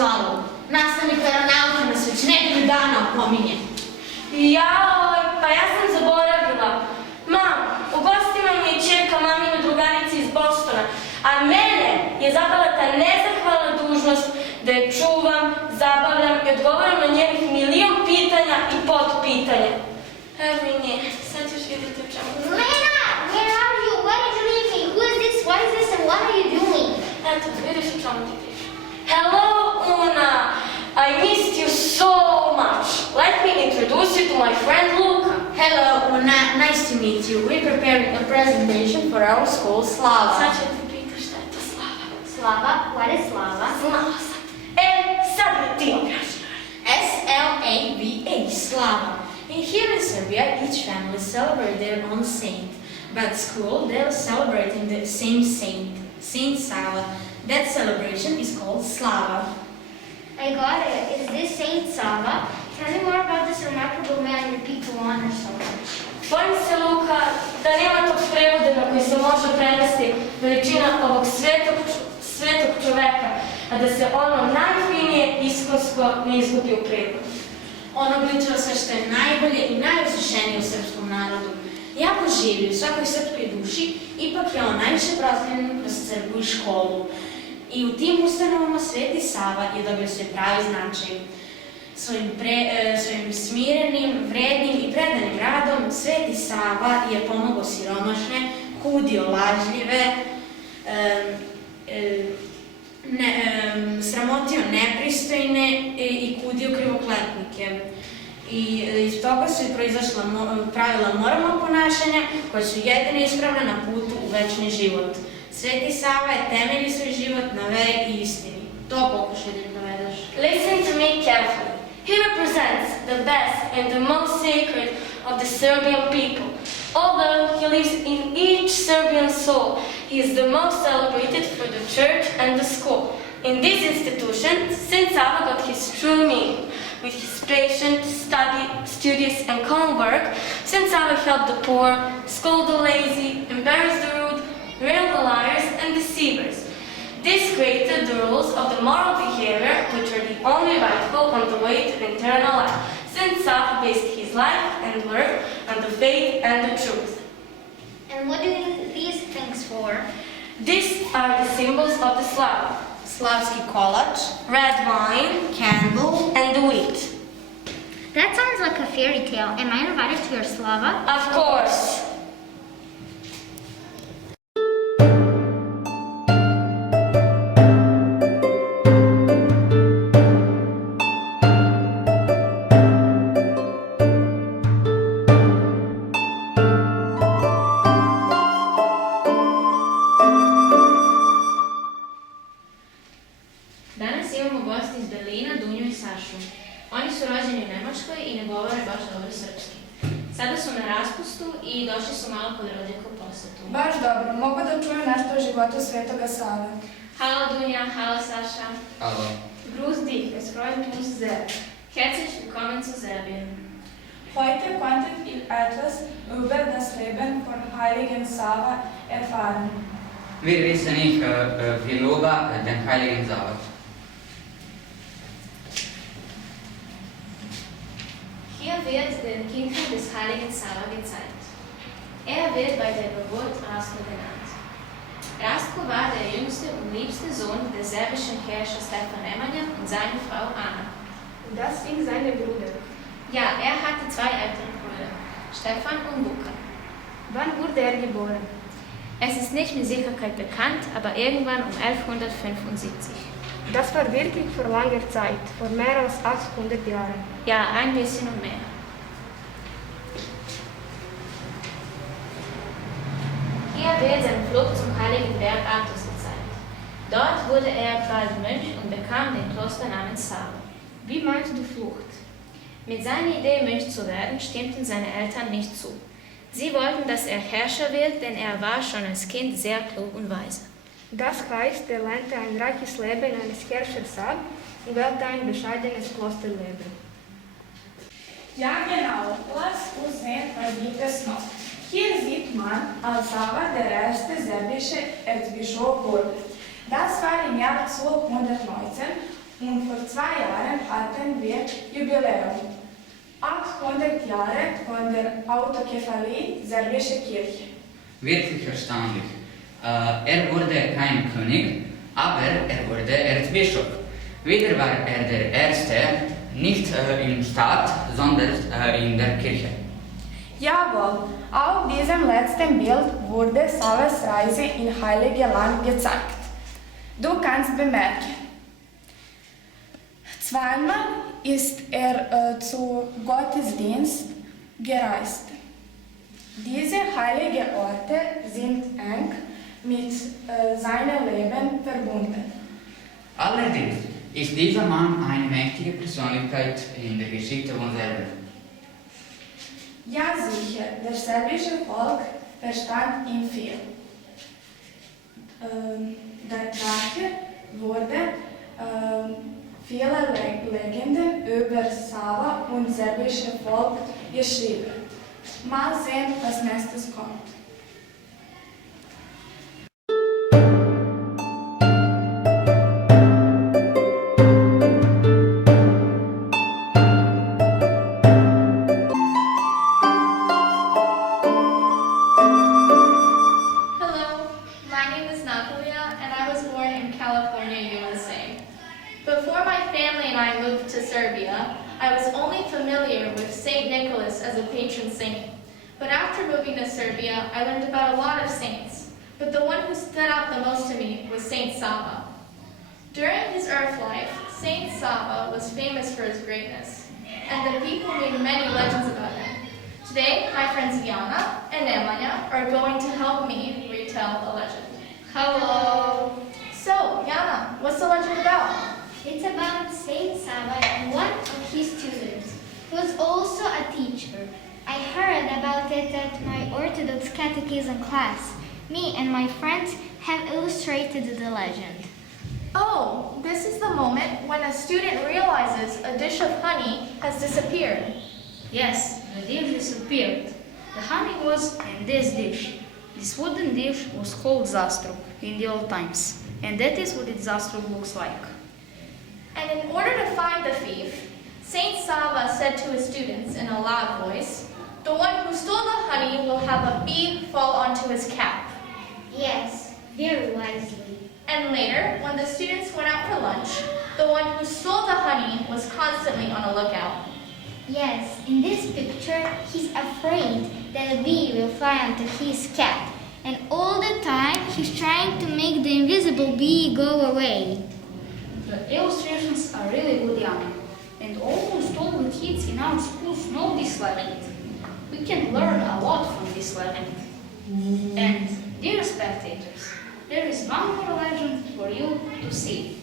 slavu. Nastavnik veronauke nas već nedelju dana opominje. Pa ja sam zaboravila. Mam, u gostima mi je čerka mamine drugarice iz Bostona, a mene je zabavila ta nezahvalna dužnost da je čuvam, zabavljam i odgovaram na njenih milion pitanja i potpitanja. Evo i nje, sad ćeš vidjeti u čemu. Lena, where are you? Why did you leave me? Who is this? What is this? And what are you doing? Eto, vidiš u čemu ti piše. Hello, Una. I missed you so much. Let me introduce you to my friend Luca. Hello, Una. Nice to meet you. We're preparing a presentation for our school, Slava. Sad će ti pitaš šta je to slava. Slava? What is Slava? Znala sam. Sad mi ti objašnjaj. S-L-A-V-A, Slava. And here in Serbia, each family celebrates their own saint. But at school, they're celebrating the same saint, Saint Sava. That celebration is called Slava. I got it. Is this Saint Sava? Tell me more about this remarkable man your people honor so much. Bojim se, Luka, da nema tog prevoda na koji se može prevesti veličina ovog svetog čoveka, a da se ono najfinije iskonsko ne izgubi u prirodu. On obličava sve što je najbolje i najuzvišenije u srpskom narodu. Jako živi u svakoj srpskoj duši, ipak je on najviše proslavljen kroz crkvu i školu. I u tim ustanovama Sveti Sava je dobio svoj pravi značaj. Svojim smirenim, vrednim i predanim radom Sveti Sava je pomogao siromašne, kudio lažljive, sramotio nepristojne i kudio krivokletnike. I iz toga su i proizašla pravila moralnog ponašanja koja su jedine ispravne na putu u večni život. Sveti Sava je temelji svoj život na veri i istini. To pokušaj da im dovedeš. Listen to me carefully. He represents the best and the most sacred of the Serbian people. Although he lives in each Serbian soul, he is the most celebrated for the church and the school. In this institution, Saint Sava got his true meaning. With his patient, studious and calm work, Saint Sava helped the poor, scold the lazy, embarrass the rude, rail the liars and deceivers. This created the rules of the moral behavior, which are the only rightful on the way to eternal life. Saint Sava based his life and work on the faith and the truth. And what do you need these things for? These are the symbols of the Slava. Slavski kolač, Red wine, candle, and the wheat. That sounds like a fairy tale. Am I invited to your Slava? Of course. Danas imamo gosti iz Berlina, Dunju i Sašu. Oni su rođeni u Nemačkoj i ne govore baš dobro srpski. Sada su na raspustu i došli su malo kod rođaka u posetu. Baš dobro, mogu da čujem nešto o životu Svetoga Save. Halo Dunja, halo Saša. Hallo. Grüß dich, es freut uns sehr. Herzlich willkommen zu Serbien. Heute konntet ihr etwas über das Leben von Heiligen Sava erfahren. Wir wissen nicht viel über den heiligen Sava. Hier wird den Kindern des heiligen Sava gezeigt. Er wird bei der Geburt Rastko genannt. Rastko war der jüngste und liebste Sohn des serbischen Herrschers Stefan Nemanja und seine Frau Anna. Und das sind seine Brüder. Ja, er hatte zwei ältere Brüder, Stefan und Luka. Wann wurde er geboren? Es ist nicht mit Sicherheit bekannt, aber irgendwann um 1175. Das war wirklich vor langer Zeit, vor mehr als 800 Jahren. Ja, ein bisschen und mehr. Hier wird sein Flug zum heiligen Berg Athos gezeigt. Dort wurde er bald Mönch und bekam den Klosternamen Sava. Wie meinst du Flucht? Mit seiner Idee, Mönch zu werden, stimmten seine Eltern nicht zu. Sie wollten, dass er Herrscher wird, denn er war schon als Kind sehr klug und weise. Das heißt, er lehnte ein reiches Leben eines Herrschers ab und wählte ein bescheidenes Klosterleben. Ja, genau. Lass uns sehen, was gibt es noch. Hier sieht man, als Sava der erste serbische Erzbischof wurde. Das war im Jahr 1219 Und vor 2 Jahren hatten wir Jubiläum. 800 Jahre von der Autokephalie serbische Kirche. Wirklich erstaunlich. Wurde kein König, aber wurde Erzbischof. Wieder war der Erste, nicht im Staat, sondern in der Kirche. Jawohl, auf diesem letzten Bild wurde Savas Reise in Heilige Land gezeigt. Du kannst bemerken, zweimal ist zu Gottesdienst gereist. Diese heiligen Orte sind eng mit seinem Leben verbunden. Allerdings ist dieser Mann eine mächtige Persönlichkeit in der Geschichte von Serbien. Ja, sicher, das serbische Volk verstand ihn viel. Daher wurde viele Legenden über Sava und serbische Volk geschrieben. Mal sehen, was nächstes kommt. Hello, my name is Natalia, and I was born in California, USA. Before my family and I moved to Serbia, I was only familiar with Saint Nicholas as a patron saint. But after moving to Serbia, I learned about a lot of saints. But the one who stood out the most to me was Saint Sava. During his earth life, Saint Sava was famous for his greatness, and the people made many legends about him. Today, my friends Yana and Nemanja are going to help me retell the legend. Hello. So, Yana, what's the legend about? It's about Saint Sava and one of his students, who was also a teacher. I heard about it at my Orthodox Catechism class. Me and my friends have illustrated the legend. Oh, this is the moment when a student realizes a dish of honey has disappeared. Yes, the dish disappeared. The honey was in this dish. This wooden dish was called zastrug in the old times, and that is what its zastrug looks like. And in order to find the thief, Saint Sava said to his students in a loud voice, "The one who stole the honey will have a bee fall onto his cap." Yes, very wisely. And later, when the students went out for lunch, the one who stole the honey was constantly on the lookout. Yes, in this picture, he's afraid that a bee will fly onto his cap. And all the time, he's trying to make the invisible bee go away. The illustrations are really good, Yana, and almost all the kids in our schools know this legend. We can learn a lot from this legend. And, dear spectators, there is one more legend for you to see.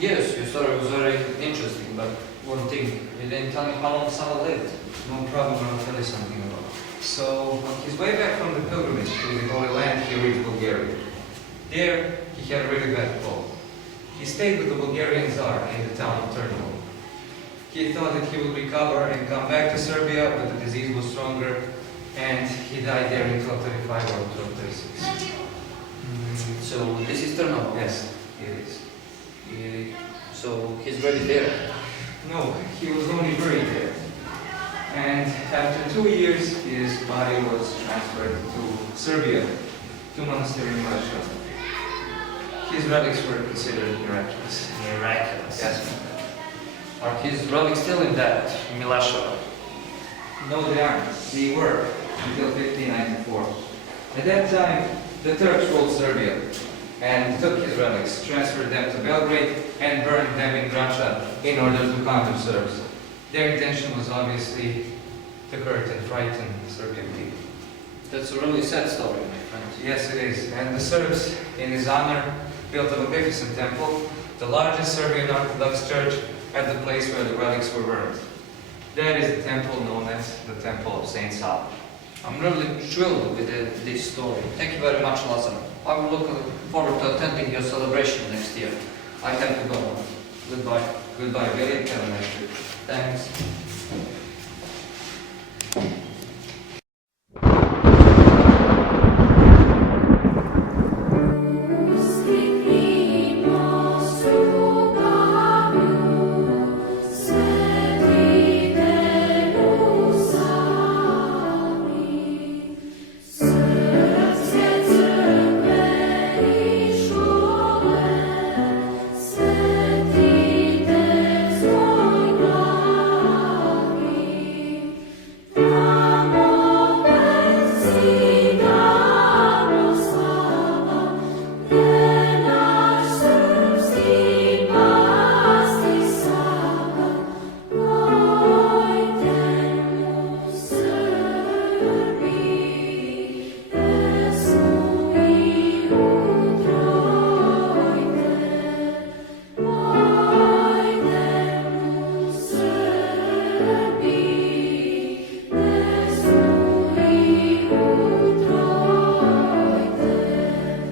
Yes, your story was very interesting, but one thing, you didn't tell me how long Sava lived. No problem, I'll tell you something about it. So, on his way back from the pilgrimage to the Holy Land, he reached Bulgaria. There, he had a really bad cold. He stayed with the Bulgarian Tsar in the town of Ternopil. He thought that he would recover and come back to Serbia, but the disease was stronger, and he died there in 1235 or 1236. So, this is Ternopil? Yes, it is. So, he's really there? No, he was only buried there. And after 2 years, his body was transferred to Serbia, to monastery in Russia. His relics were considered miraculous. Miraculous? Yes. Are his relics still in that Milasheva? No, they aren't. They were until 1594. At that time, the Turks ruled Serbia and took his relics, transferred them to Belgrade, and burned them in Vrača in order to counter Serbs. Their intention was obviously to hurt and frighten Serbian people. That's a really sad story, my friend. Yes, it is. And the Serbs, in his honor, built a magnificent temple, the largest Serbian Orthodox church, at the place where the relics were burned. That is the temple known as the Temple of Saint Savi. I'm really thrilled with this story. Thank you very much, Lazar. I will look forward to attending your celebration next year. I have to go now. Goodbye. Goodbye, Billy. Have a nice trip. Thanks.